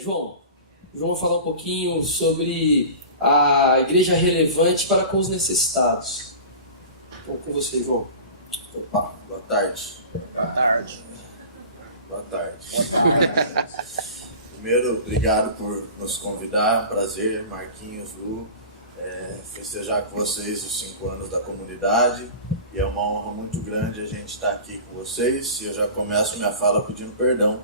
João vai falar um pouquinho sobre a igreja relevante para com os necessitados. Estou com você, João. Opa, boa tarde. Boa tarde. Boa tarde. Primeiro, obrigado por nos convidar. Prazer, Marquinhos, Lu, festejar com vocês os 5 anos da comunidade. E é uma honra muito grande a gente estar aqui com vocês. E eu já começo minha fala pedindo perdão,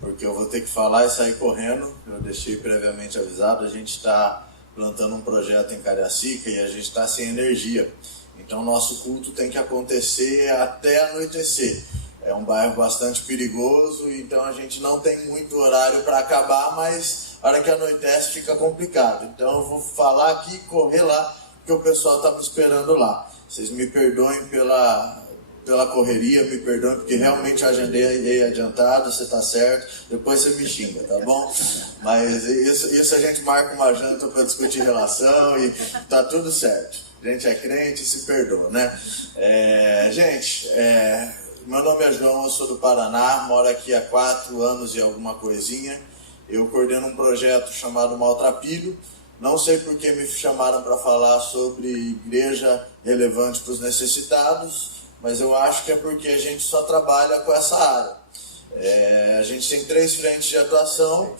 porque eu vou ter que falar e sair correndo. Eu deixei previamente avisado, a gente está plantando um projeto em Cariacica e a gente está sem energia. Então nosso culto tem que acontecer até anoitecer. É um bairro bastante perigoso, então a gente não tem muito horário para acabar, mas a hora que anoitece fica complicado. Então eu vou falar aqui, correr lá, porque o pessoal está me esperando lá. Vocês me perdoem pela correria, me perdoem porque realmente eu agendei adiantado, você está certo, depois você me xinga, tá bom? Mas isso a gente marca uma janta para discutir relação e tá tudo certo. A gente é crente e se perdoa, né? Meu nome é João, eu sou do Paraná, moro aqui há 4 anos e alguma coisinha. Eu coordeno um projeto chamado Maltrapilho. Não sei por que me chamaram para falar sobre igreja relevante para os necessitados, mas eu acho que é porque a gente só trabalha com essa área. A gente tem 3 frentes de atuação.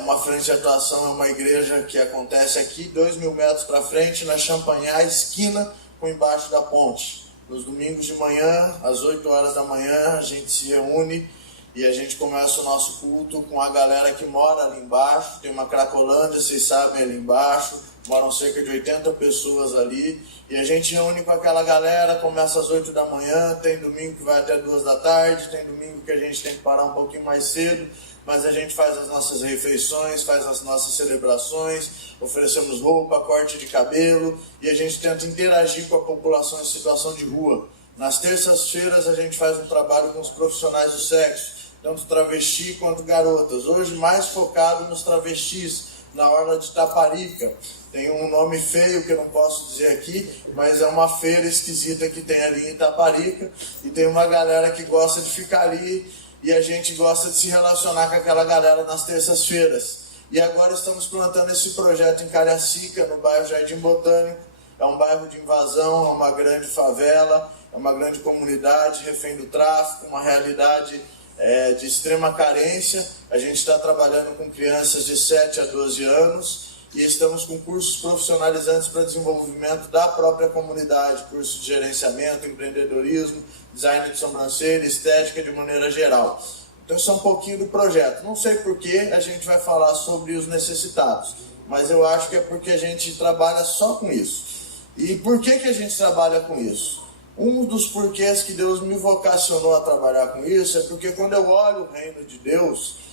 Uma frente de atuação é uma igreja que acontece aqui 2.000 metros para frente, na Champanhar, esquina com embaixo da ponte. Nos domingos de manhã, às 8 horas da manhã, a gente se reúne e a gente começa o nosso culto com a galera que mora ali embaixo. Tem uma Cracolândia, vocês sabem, ali embaixo. Moram cerca de 80 pessoas ali. E a gente reúne com aquela galera, começa às 8 da manhã, tem domingo que vai até 2 da tarde, tem domingo que a gente tem que parar um pouquinho mais cedo, mas a gente faz as nossas refeições, faz as nossas celebrações, oferecemos roupa, corte de cabelo, e a gente tenta interagir com a população em situação de rua. Nas terças-feiras a gente faz um trabalho com os profissionais do sexo, tanto travesti quanto garotas. Hoje mais focado nos travestis, na orla de Taparica. Tem um nome feio que eu não posso dizer aqui, mas é uma feira esquisita que tem ali em Taparica, e tem uma galera que gosta de ficar ali, e a gente gosta de se relacionar com aquela galera nas terças-feiras. E agora estamos plantando esse projeto em Cariacica, no bairro Jardim Botânico. É um bairro de invasão, é uma grande favela, é uma grande comunidade, refém do tráfico, uma realidade de extrema carência. A gente está trabalhando com crianças de 7 a 12 anos e estamos com cursos profissionalizantes para desenvolvimento da própria comunidade, curso de gerenciamento, empreendedorismo, design de sobrancelha, estética de maneira geral. Então isso é um pouquinho do projeto. Não sei por que a gente vai falar sobre os necessitados, mas eu acho que é porque a gente trabalha só com isso. E por que a gente trabalha com isso? Um dos porquês que Deus me vocacionou a trabalhar com isso é porque quando eu olho o reino de Deus,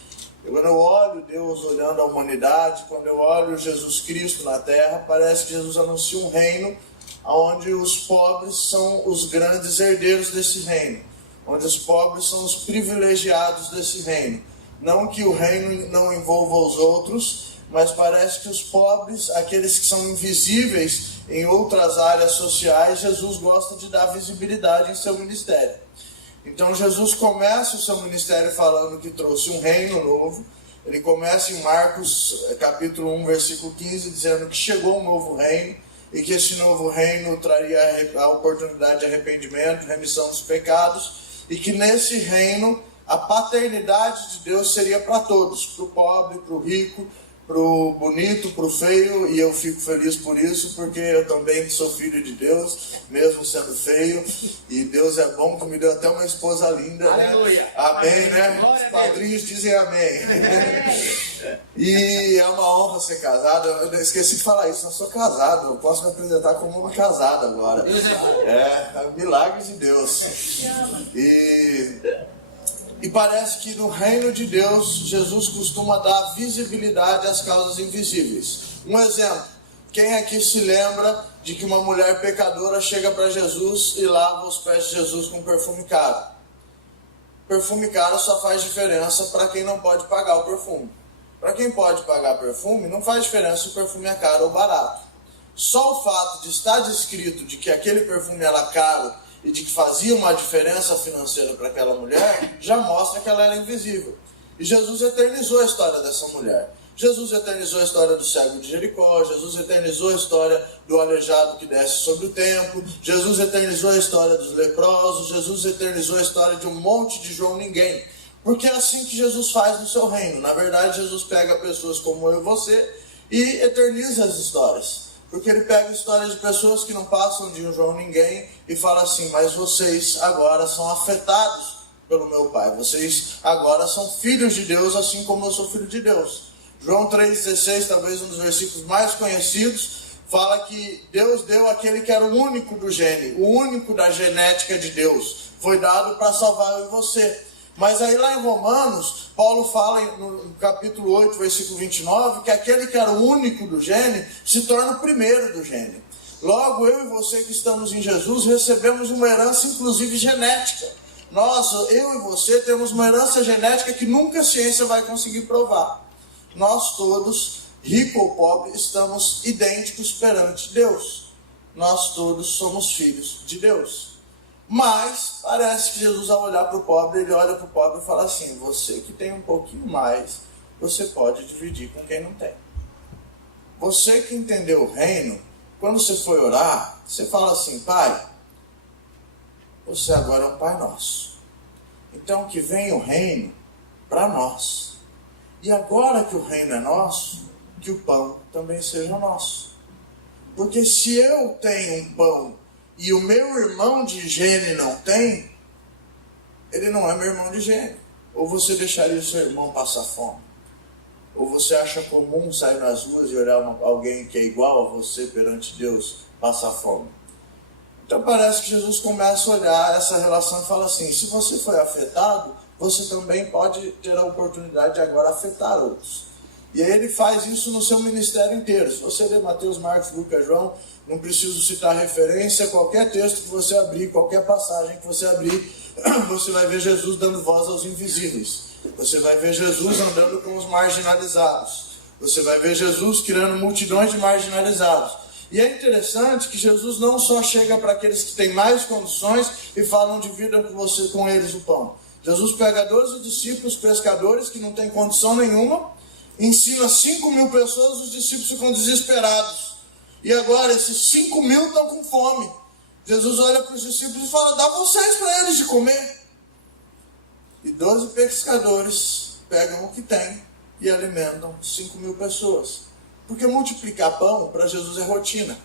quando eu olho Deus olhando a humanidade, quando eu olho Jesus Cristo na terra, parece que Jesus anuncia um reino onde os pobres são os grandes herdeiros desse reino, onde os pobres são os privilegiados desse reino. Não que o reino não envolva os outros, mas parece que os pobres, aqueles que são invisíveis em outras áreas sociais, Jesus gosta de dar visibilidade em seu ministério. Então Jesus começa o seu ministério falando que trouxe um reino novo. Ele começa em Marcos capítulo 1, versículo 15, dizendo que chegou um novo reino e que esse novo reino traria a oportunidade de arrependimento, remissão dos pecados, e que nesse reino a paternidade de Deus seria para todos, para o pobre, para o rico, para o bonito, para o feio, e eu fico feliz por isso, porque eu também sou filho de Deus, mesmo sendo feio, e Deus é bom que me deu até uma esposa linda, Aleluia. né? Amém, né? Os padrinhos dizem amém. E é uma honra ser casado. Eu esqueci de falar isso, eu sou casado, eu posso me apresentar como uma casada agora. É milagre de Deus. E parece que no reino de Deus, Jesus costuma dar visibilidade às causas invisíveis. Um exemplo, quem aqui se lembra de que uma mulher pecadora chega para Jesus e lava os pés de Jesus com perfume caro? Perfume caro só faz diferença para quem não pode pagar o perfume. Para quem pode pagar perfume, não faz diferença se o perfume é caro ou barato. Só o fato de estar descrito de que aquele perfume era caro e de que fazia uma diferença financeira para aquela mulher, já mostra que ela era invisível. E Jesus eternizou a história dessa mulher. Jesus eternizou a história do cego de Jericó, Jesus eternizou a história do aleijado que desce sobre o templo, Jesus eternizou a história dos leprosos, Jesus eternizou a história de um monte de João Ninguém. Porque é assim que Jesus faz no seu reino. Na verdade, Jesus pega pessoas como eu e você e eterniza as histórias. Porque ele pega histórias de pessoas que não passam de um João Ninguém e fala assim: mas vocês agora são afetados pelo meu Pai. Vocês agora são filhos de Deus, assim como eu sou filho de Deus. João 3,16, talvez um dos versículos mais conhecidos, fala que Deus deu aquele que era o único do gene, o único da genética de Deus. Foi dado para salvar eu e você. Mas aí lá em Romanos, Paulo fala no capítulo 8, versículo 29, que aquele que era o único do gene se torna o primeiro do gene. Logo, eu e você que estamos em Jesus, recebemos uma herança inclusive genética. Nós, eu e você, temos uma herança genética que nunca a ciência vai conseguir provar. Nós todos, rico ou pobre, estamos idênticos perante Deus. Nós todos somos filhos de Deus. Mas parece que Jesus, ao olhar para o pobre, ele olha para o pobre e fala assim: você que tem um pouquinho mais, você pode dividir com quem não tem. Você que entendeu o reino, quando você for orar, você fala assim: Pai, você agora é um Pai nosso. Então que venha o reino para nós. E agora que o reino é nosso, que o pão também seja nosso. Porque se eu tenho um pão e o meu irmão de gene não tem, ele não é meu irmão de gene. Ou você deixaria o seu irmão passar fome? Ou você acha comum sair nas ruas e olhar alguém que é igual a você perante Deus passar fome? Então parece que Jesus começa a olhar essa relação e fala assim: se você foi afetado, você também pode ter a oportunidade de agora afetar outros. E aí ele faz isso no seu ministério inteiro. Se você ler Mateus, Marcos, Lucas, João, não preciso citar referência, qualquer texto que você abrir, qualquer passagem que você abrir, você vai ver Jesus dando voz aos invisíveis. Você vai ver Jesus andando com os marginalizados. Você vai ver Jesus criando multidões de marginalizados. E é interessante que Jesus não só chega para aqueles que têm mais condições e falam dividam com eles o pão. Jesus pega 12 discípulos pescadores que não têm condição nenhuma, ensina 5.000 pessoas, os discípulos ficam desesperados. E agora esses 5.000 estão com fome. Jesus olha para os discípulos e fala: dá vocês para eles de comer. E 12 pescadores pegam o que tem e alimentam 5.000 pessoas. Porque multiplicar pão para Jesus é rotina.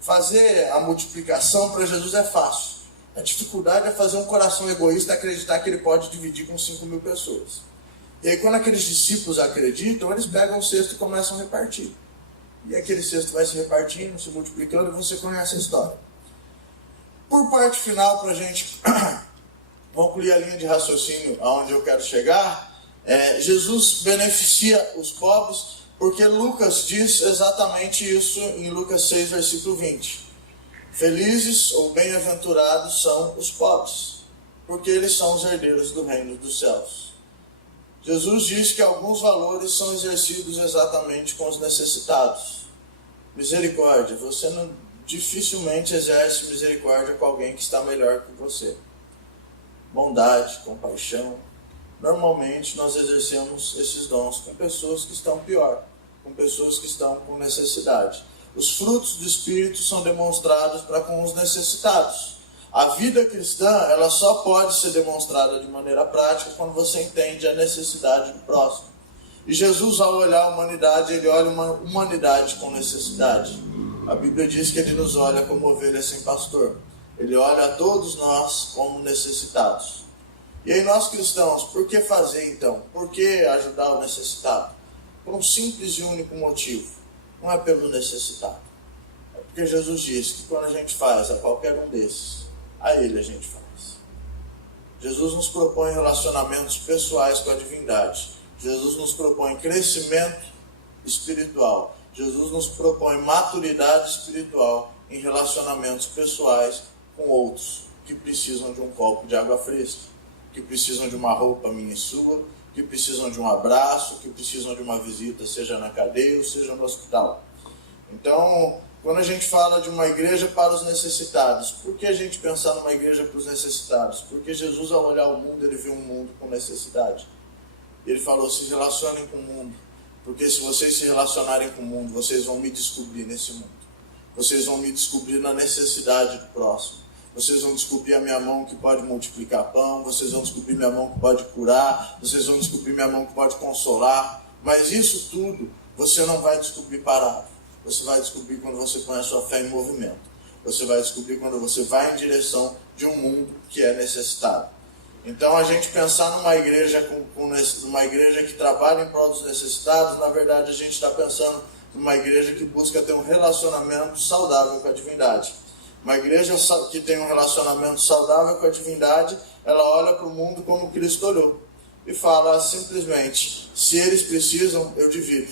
Fazer a multiplicação para Jesus é fácil. A dificuldade é fazer um coração egoísta acreditar que ele pode dividir com 5.000 pessoas. E aí quando aqueles discípulos acreditam, eles pegam o cesto e começam a repartir. E aquele cesto vai se repartindo, se multiplicando, e você conhece a história. Por parte final, para a gente concluir a linha de raciocínio aonde eu quero chegar, Jesus beneficia os pobres, porque Lucas diz exatamente isso em Lucas 6, versículo 20. Felizes ou bem-aventurados são os pobres, porque eles são os herdeiros do reino dos céus. Jesus diz que alguns valores são exercidos exatamente com os necessitados. Misericórdia, você dificilmente exerce misericórdia com alguém que está melhor que você. Bondade, compaixão. Normalmente nós exercemos esses dons com pessoas que estão pior, com pessoas que estão com necessidade. Os frutos do Espírito são demonstrados para com os necessitados. A vida cristã, ela só pode ser demonstrada de maneira prática quando você entende a necessidade do próximo. E Jesus, ao olhar a humanidade, ele olha uma humanidade com necessidade. A Bíblia diz que ele nos olha como ovelhas sem pastor. Ele olha a todos nós como necessitados. E aí nós cristãos, por que fazer então? Por que ajudar o necessitado? Por um simples e único motivo. Não é pelo necessitado. É porque Jesus diz que quando a gente faz a qualquer um desses, a ele a gente faz. Jesus nos propõe relacionamentos pessoais com a divindade. Jesus nos propõe crescimento espiritual. Jesus nos propõe maturidade espiritual em relacionamentos pessoais com outros que precisam de um copo de água fresca, que precisam de uma roupa minha e sua, que precisam de um abraço, que precisam de uma visita, seja na cadeia ou seja no hospital. Então, quando a gente fala de uma igreja para os necessitados, por que a gente pensar numa igreja para os necessitados? Porque Jesus, ao olhar o mundo, ele viu um mundo com necessidade. Ele falou, se relacionem com o mundo, porque se vocês se relacionarem com o mundo, vocês vão me descobrir nesse mundo. Vocês vão me descobrir na necessidade do próximo. Vocês vão descobrir a minha mão que pode multiplicar pão, vocês vão descobrir minha mão que pode curar, vocês vão descobrir minha mão que pode consolar. Mas isso tudo você não vai descobrir parado. Você vai descobrir quando você põe a sua fé em movimento. Você vai descobrir quando você vai em direção de um mundo que é necessitado. Então, a gente pensar numa igreja numa igreja que trabalha em prol dos necessitados, na verdade, a gente está pensando numa igreja que busca ter um relacionamento saudável com a divindade. Uma igreja que tem um relacionamento saudável com a divindade, ela olha para o mundo como Cristo olhou e fala simplesmente, se eles precisam, eu divido.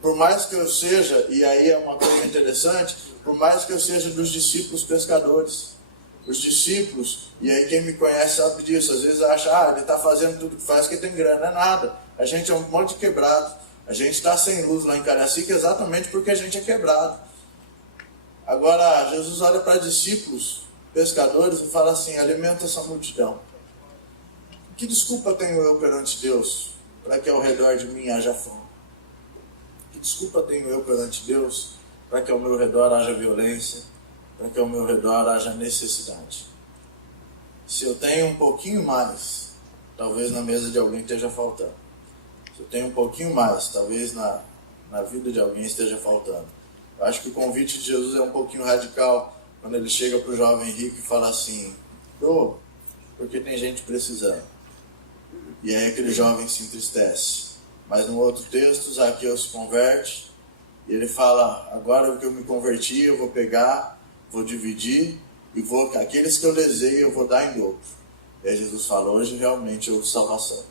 Por mais que eu seja, e aí é uma coisa interessante, por mais que eu seja dos discípulos pescadores, os discípulos, e aí quem me conhece sabe disso, às vezes acha, ele está fazendo tudo que faz porque tem grana. Não é nada, a gente é um monte de quebrado, a gente está sem luz lá em Cariacica exatamente porque a gente é quebrado. Agora, Jesus olha para discípulos, pescadores, e fala assim, alimenta essa multidão. Que desculpa tenho eu perante Deus para que ao redor de mim haja fome? Que desculpa tenho eu perante Deus para que ao meu redor haja violência, para que ao meu redor haja necessidade? Se eu tenho um pouquinho mais, talvez na mesa de alguém esteja faltando. Se eu tenho um pouquinho mais, talvez na vida de alguém esteja faltando. Eu acho que o convite de Jesus é um pouquinho radical quando ele chega para o jovem rico e fala assim, porque tem gente precisando. E aí aquele jovem se entristece. Mas no outro texto, Zaqueu se converte e ele fala, agora que eu me converti, eu vou pegar, vou dividir e aqueles que eu lesei eu vou dar em dobro. E aí Jesus fala, hoje realmente houve salvação.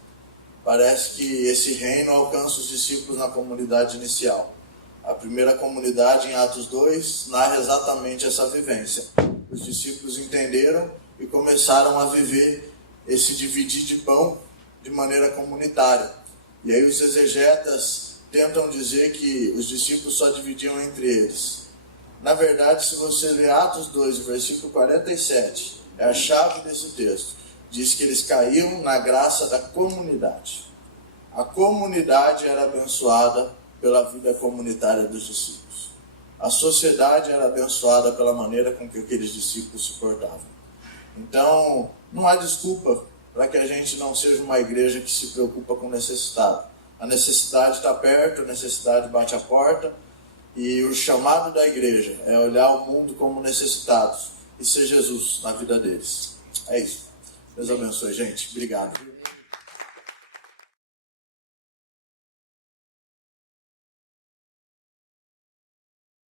Parece que esse reino alcança os discípulos na comunidade inicial. A primeira comunidade, em Atos 2, narra exatamente essa vivência. Os discípulos entenderam e começaram a viver esse dividir de pão de maneira comunitária. E aí os exegetas tentam dizer que os discípulos só dividiam entre eles. Na verdade, se você ler Atos 2, versículo 47, é a chave desse texto. Diz que eles caíam na graça da comunidade. A comunidade era abençoada pela vida comunitária dos discípulos. A sociedade era abençoada pela maneira com que aqueles discípulos se portavam. Então, não há desculpa para que a gente não seja uma igreja que se preocupa com o necessitado. A necessidade está perto, a necessidade bate a porta, e o chamado da igreja é olhar o mundo como necessitados e ser Jesus na vida deles. É isso. Deus abençoe, gente. Obrigado.